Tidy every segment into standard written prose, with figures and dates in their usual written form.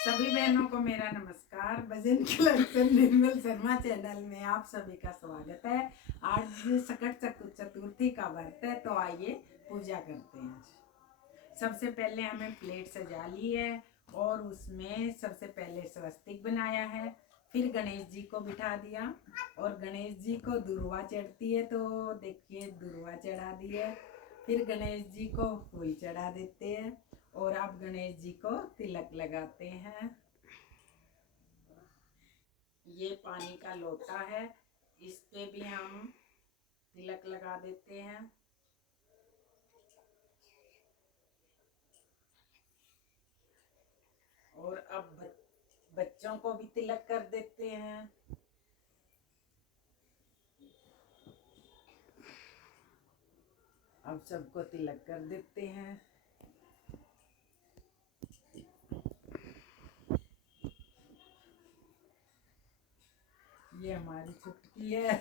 सभी बहनों को मेरा नमस्कार। भजन कलेक्शन निर्मल शर्मा चैनल में आप सभी का स्वागत है। आज सकट चतुर्थी का व्रत है, तो आइए पूजा करते हैं। सबसे पहले हमें प्लेट सजा ली है और उसमें सबसे पहले स्वस्तिक बनाया है। फिर गणेश जी को बिठा दिया और गणेश जी को दुर्वा चढ़ती है, तो देखिए दुर्वा चढ़ा दी है। फिर गणेश जी को फूल चढ़ा देते हैं और आप गणेश जी को तिलक लगाते हैं। ये पानी का लोटा है, इस पे भी हम तिलक लगा देते हैं। और अब बच्चों को भी तिलक कर देते हैं। अब सबको तिलक कर देते हैं। ये हमारी छुटकी है।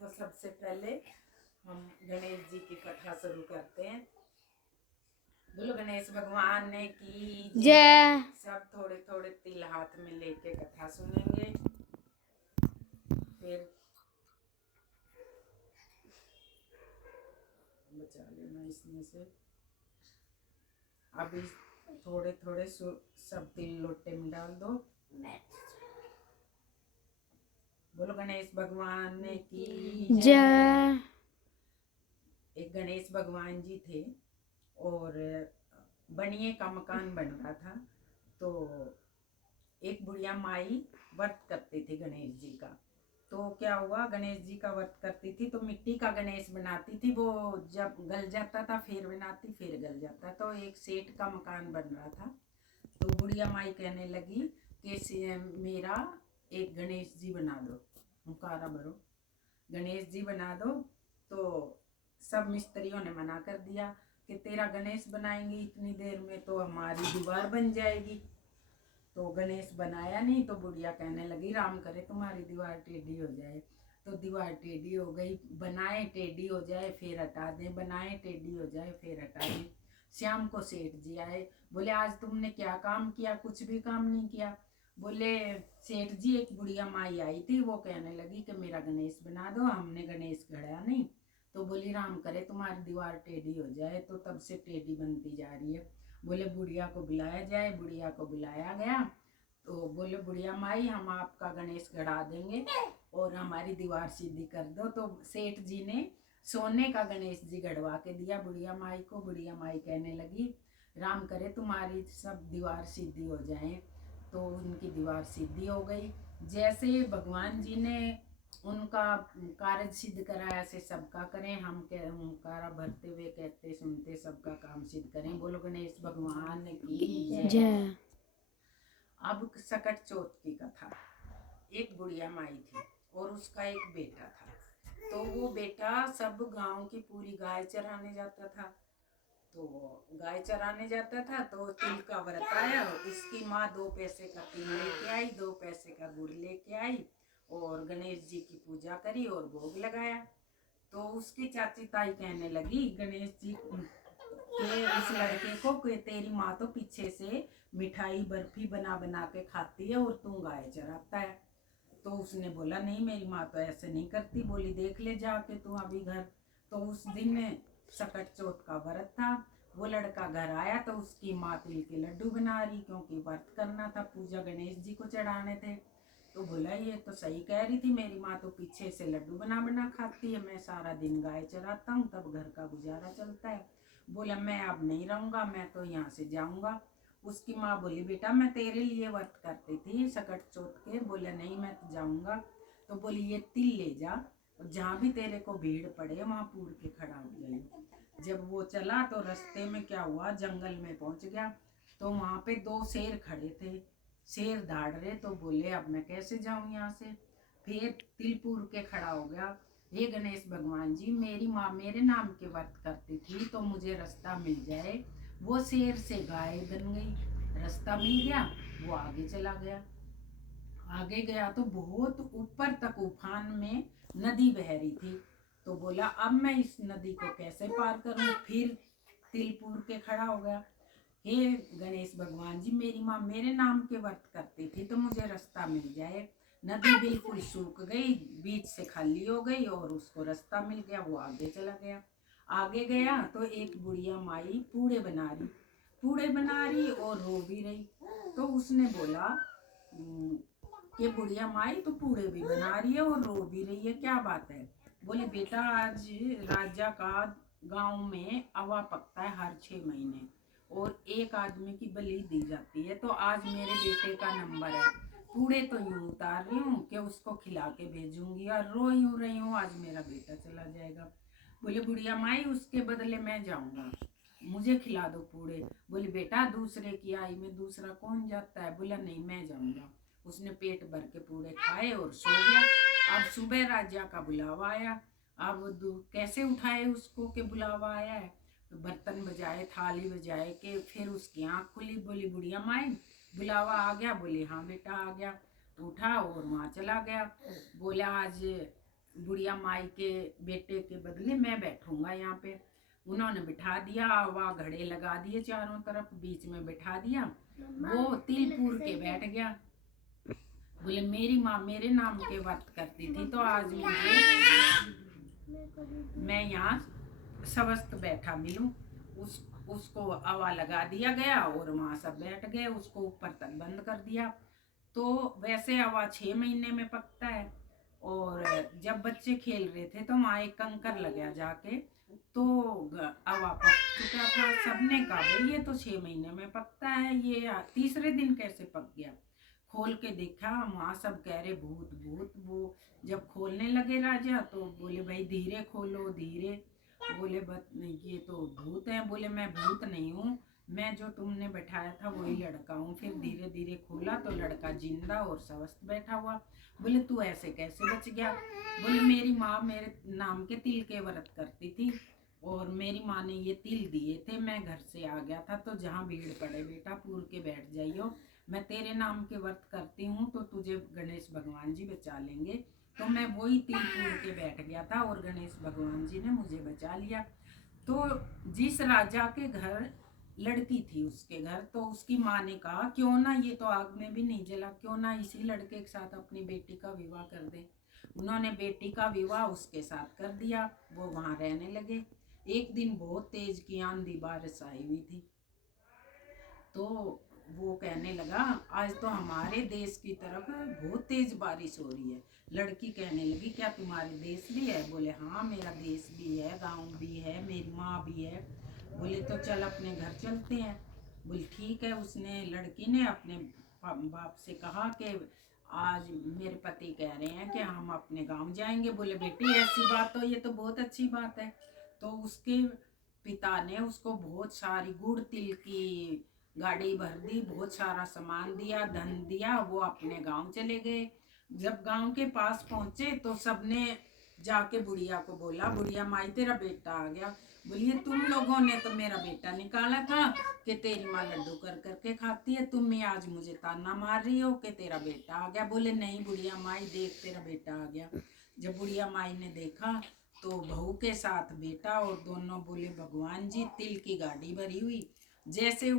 तो सबसे पहले हम गणेश जी की कथा शुरू करते हैं। बोलो गणेश भगवान ने की जय। सब थोड़े थोड़े तिल हाथ में लेके कथा सुनेंगे। फिर बचा लेना इसमें से। अभी थोड़े थोड़े सब तिल लोटे में डाल दो। बोलो गणेश भगवान ने की जय। एक गणेश भगवान जी थे और बनिए का मकान बन रहा था। तो एक बुढ़िया माई व्रत करती थी गणेश जी का। तो क्या हुआ, गणेश जी का व्रत करती थी तो मिट्टी का गणेश बनाती थी। वो जब गल जाता था फिर बनाती, फिर गल जाता। तो एक सेठ का मकान बन रहा था, तो बुढ़िया माई कहने लगी कि मेरा एक गणेश जी बना दो, मुकारा भरो, गणेश जी बना दो। तो सब मिस्त्रियों ने मना कर दिया कि तेरा गणेश बनाएंगे इतनी देर में तो हमारी दीवार बन जाएगी। तो गणेश बनाया नहीं। तो बुढ़िया कहने लगी राम करे तुम्हारी दीवार टेढ़ी हो जाए। तो दीवार टेढ़ी हो गई। बनाए टेढ़ी हो जाए फिर हटा दें, बनाए टेढ़ी हो जाए फिर हटा दें। शाम को सेठ जी आए, बोले आज तुमने क्या काम किया? कुछ भी काम नहीं किया। बोले सेठ जी एक बुढ़िया माई आई थी, वो कहने लगी कि मेरा गणेश बना दो, हमने गणेश गढ़ा नहीं। तो बोली राम करे तुम्हारी दीवार टेढ़ी हो जाए। तो तब से टेढ़ी बनती जा रही है। बोले बुढ़िया को बुलाया जाए। बुढ़िया को बुलाया गया। तो बोले बुढ़िया माई हम आपका गणेश गढ़ा देंगे और हमारी दीवार सीधी कर दो। तो सेठ जी ने सोने का गणेश जी गढ़वा के दिया बुढ़िया माई को। बुढ़िया माई कहने लगी राम करे तुम्हारी सब दीवार सीधी हो जाए। तो उनकी दीवार सीधी हो गई। जैसे भगवान जी ने उनका कार्य सिद्ध कराया से सबका करें। हम ओंकारा भरते हुए कहते सुनते सबका काम सिद्ध करें। बोलो गणेश भगवान की जय। अब सकट चौथ की कथा। एक बुढ़िया माई थी और उसका एक बेटा था। तो वो बेटा सब गांव की पूरी गाय चराने जाता था। तो गाय चराने जाता था तो तिल का व्रत आया। इसकी माँ 2 पैसे का तिल लेके आई, 2 पैसे का गुड़ लेके आई और गणेश जी की पूजा करी और भोग लगाया। तो उसकी चाची ताई कहने लगी गणेश जी के उस लड़के को कि तेरी माँ तो पीछे से मिठाई बर्फी बना बना के खाती है और तू गाय चराता है। तो उसने बोला नहीं मेरी माँ तो ऐसे नहीं करती। बोली देख ले जाके तू अभी घर। तो उस दिन सकट चौथ का व्रत था। वो लड़का घर आया तो उसकी माँ तिल के लड्डू बना रही, क्योंकि व्रत करना था, पूजा गणेश जी को चढ़ाने थे। तो बोला ये तो सही कह रही थी, मेरी माँ तो पीछे से लड्डू बना बना खाती है, मैं सारा दिन गाय चराता हूँ तब घर का गुजारा चलता है। बोला मैं अब नहीं रहूँगा, मैं तो यहाँ से जाऊँगा। उसकी माँ बोली बेटा मैं तेरे लिए व्रत करती थी सकट चौथ के। बोला नहीं मैं तो जाऊँगा। तो बोली ये तिल ले जा, जहाँ भी तेरे को भीड़ पड़े वहाँ पूर के खड़ा हो जाइए। जब वो चला तो रास्ते में क्या हुआ, जंगल में पहुँच गया। तो वहाँ पे 2 शेर खड़े थे। शेर दहाड़ रहे। तो बोले अब मैं कैसे जाऊँ यहाँ से। फिर तिल पूर के खड़ा हो गया, हे गणेश भगवान जी मेरी माँ मेरे नाम के व्रत करती थी तो मुझे रास्ता मिल जाए। वो शेर से गाय बन गई, रास्ता मिल गया। वो आगे चला गया। आगे गया तो बहुत ऊपर तक उफान में नदी बह रही थी। तो बोला अब मैं इस नदी को कैसे पार करूं। फिर तिल पूर के खड़ा हो गया। हे गणेश भगवान जी, मेरी माँ मेरे नाम के व्रत करती थी तो मुझे रास्ता मिल जाए। नदी बिल्कुल सूख गई, बीच से खाली हो गई और उसको रास्ता मिल गया, वो आगे चला गया। आगे गया तो एक बुढ़िया माई पूड़े बना रही और रो भी रही। तो उसने बोला कि बुढ़िया माई तो पूड़े भी बना रही है और रो भी रही है, क्या बात है? बोले बेटा, आज राजा का गांव में अवा पकता है हर 6 महीने और एक आदमी की बलि दी जाती है, तो आज मेरे बेटे का नंबर है। पूड़े तो यूं उतार रही हूँ कि उसको खिला के भेजूंगी और रो यूं रही हूँ, आज मेरा बेटा चला जाएगा। बोले बुढ़िया माई, उसके बदले मैं जाऊंगा, मुझे खिला दो पूड़े। बोली बेटा, दूसरे की आई में दूसरा कौन जाता है? बोला नहीं, मैं जाऊंगा। उसने पेट भर के पूड़े खाए और सो गया। अब सुबह राजा का बुलावा आया। अब कैसे उठाए उसको के बुलावा आया है? तो बर्तन बजाए, थाली बजाए के फिर उसकी आँख खुली। बोली बुढ़िया माई, बुलावा आ गया? बोले हाँ बेटा आ गया। उठा और वहाँ चला गया। बोला आज बुढ़िया माई के बेटे के बदले मैं बैठूंगा यहाँ पे। उन्होंने बिठा दिया, वहाँ घड़े लगा दिए चारों तरफ, बीच में बिठा दिया। वो तिल पूर के बैठ गया। बोले मेरी माँ मेरे नाम के व्रत करती थी तो आज मैं यहाँ स्वस्थ बैठा मिलूं। उसको अवा लगा दिया गया और वहाँ सब बैठ गए, उसको ऊपर तक बंद कर दिया। तो वैसे अवा 6 महीने में पकता है। और जब बच्चे खेल रहे थे तो वहाँ एक कंकर लगा जाके, तो अवा पक चुका था। सबने कहा भाई ये तो 6 महीने में पकता है, ये तीसरे दिन कैसे पक गया? खोल के देखा, वहाँ सब कह रहे भूत भूत। वो जब खोलने लगे राजा तो बोले भाई धीरे खोलो धीरे। बोले ये तो भूत है। बोले मैं भूत नहीं हूँ, मैं जो तुमने बैठाया था वही लड़का हूँ। फिर धीरे धीरे खोला तो लड़का जिंदा और स्वस्थ बैठा हुआ। बोले तू ऐसे कैसे बच गया? बोले मेरी माँ मेरे नाम के तिल के व्रत करती थी और मेरी माँ ने ये तिल दिए थे, मैं घर से आ गया था तो जहाँ भीड़ पड़े बेटा पूर के बैठ जाइयो, मैं तेरे नाम के व्रत करती हूँ तो तुझे गणेश भगवान जी बचा लेंगे। तो मैं वही तिल पूर के बैठ गया था और गणेश भगवान जी ने मुझे बचा लिया। तो जिस राजा के घर लड़की थी उसके घर, तो उसकी माँ ने कहा क्यों ना, ये तो आग में भी नहीं जला, क्यों ना इसी लड़के के साथ अपनी बेटी का विवाह कर दे। उन्होंने बेटी का विवाह उसके साथ कर दिया। वो वहाँ रहने लगे। एक दिन बहुत तेज की आंधी बारिश आई हुई थी। तो वो कहने लगा आज तो हमारे देश की तरफ बहुत तेज बारिश हो रही है। लड़की कहने लगी क्या तुम्हारे देश भी है? बोले हाँ मेरा देश भी है, गांव भी है, मेरी माँ भी है। बोले तो चल अपने घर चलते हैं। बोले ठीक है। उसने लड़की ने अपने बाप से कहा कि आज मेरे पति कह रहे हैं कि हम अपने गांव जाएंगे। बोले बेटी ऐसी बात हो, ये तो बहुत अच्छी बात है। तो उसके पिता ने उसको बहुत सारी गुड़ तिल की गाड़ी भर दी, बहुत सारा सामान दिया, धन दिया। वो अपने गांव चले गए। जब गांव के पास पहुंचे तो सबने जाके बुढ़िया को बोला बुढ़िया माई तेरा बेटा आ गया। बोलिए तुम लोगों ने तो मेरा बेटा निकाला था कि तेरी माँ लड्डू कर करके खाती है, तुम आज मुझे ताना मार रही हो कि तेरा बेटा आ गया। बोले नहीं बुढ़िया माई देख तेरा बेटा आ गया। जब बुढ़िया माई ने देखा तो बहू के साथ बेटा और दोनों बोले भगवान जी तिल की गाड़ी भरी हुई जैसे